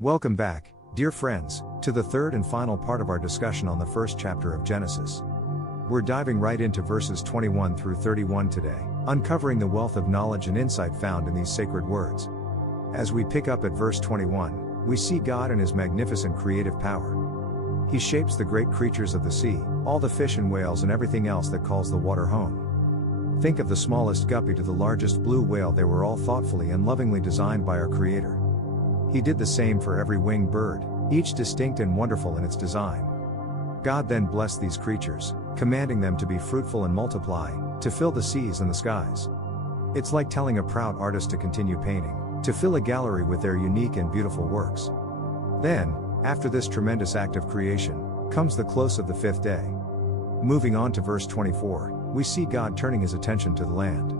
Welcome back, dear friends, to the third and final part of our discussion on the first chapter of Genesis. We're diving right into verses 21 through 31 today, uncovering the wealth of knowledge and insight found in these sacred words. As we pick up at verse 21, we see God and His magnificent creative power. He shapes the great creatures of the sea, all the fish and whales and everything else that calls the water home. Think of the smallest guppy to the largest blue whale, they were all thoughtfully and lovingly designed by our Creator. He did the same for every winged bird, each distinct and wonderful in its design. God then blessed these creatures, commanding them to be fruitful and multiply, to fill the seas and the skies. It's like telling a proud artist to continue painting, to fill a gallery with their unique and beautiful works. Then, after this tremendous act of creation, comes the close of the fifth day. Moving on to verse 24, we see God turning His attention to the land.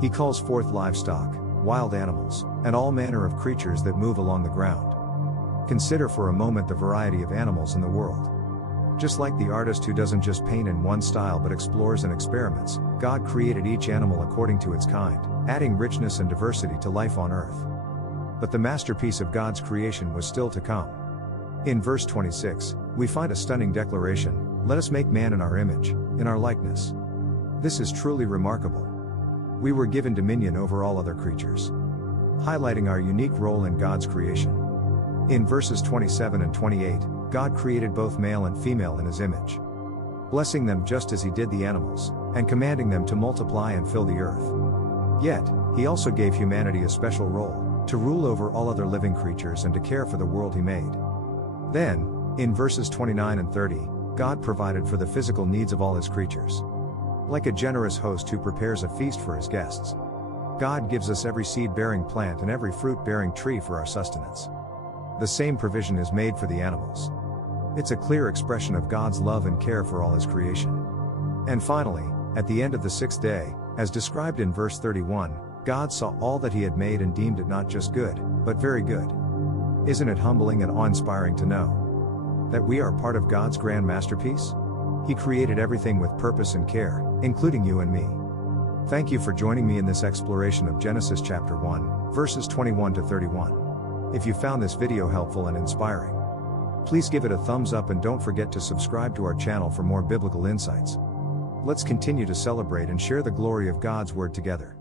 He calls forth livestock, wild animals, and all manner of creatures that move along the ground. Consider for a moment the variety of animals in the world. Just like the artist who doesn't just paint in one style but explores and experiments, God created each animal according to its kind, adding richness and diversity to life on earth. But the masterpiece of God's creation was still to come. In verse 26, we find a stunning declaration: "Let us make man in our image, in our likeness." This is truly remarkable. We were given dominion over all other creatures, highlighting our unique role in God's creation. In verses 27 and 28, God created both male and female in His image, blessing them just as He did the animals, and commanding them to multiply and fill the earth. Yet, He also gave humanity a special role, to rule over all other living creatures and to care for the world He made. Then, in verses 29 and 30, God provided for the physical needs of all His creatures. Like a generous host who prepares a feast for His guests, God gives us every seed-bearing plant and every fruit-bearing tree for our sustenance. The same provision is made for the animals. It's a clear expression of God's love and care for all His creation. And finally, at the end of the sixth day, as described in verse 31, God saw all that He had made and deemed it not just good, but very good. Isn't it humbling and awe-inspiring to know that we are part of God's grand masterpiece? He created everything with purpose and care, including you and me. Thank you for joining me in this exploration of Genesis chapter 1, verses 21 to 31. If you found this video helpful and inspiring, please give it a thumbs up and don't forget to subscribe to our channel for more biblical insights. Let's continue to celebrate and share the glory of God's Word together.